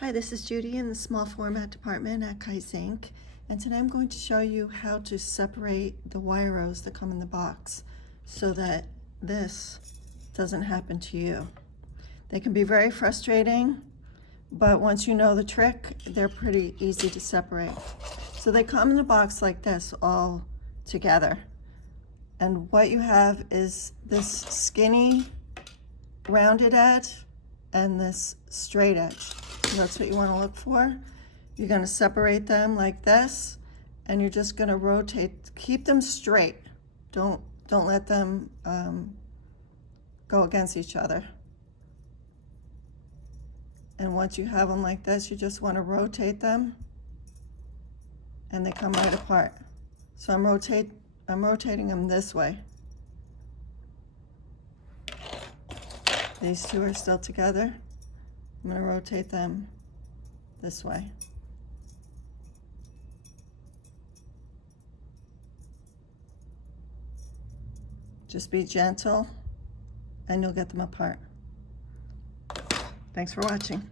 Hi, this is Judy in the small format department at Kaizink, and today I'm going to show you how to separate the wire rows that come in the box so that this doesn't happen to you. They can be very frustrating, but once you know the trick, they're pretty easy to separate. So they come in a box like this all together, and what you have is this skinny rounded edge and this straight edge. So that's what you want to look for. You're going to separate them like this, and you're just going to rotate. Keep them straight. Don't let them go against each other. And once you have them like this, you just want to rotate them, and they come right apart. So I'm rotating them this way. These two are still together. I'm going to rotate them this way. Just be gentle and you'll get them apart. Thanks for watching.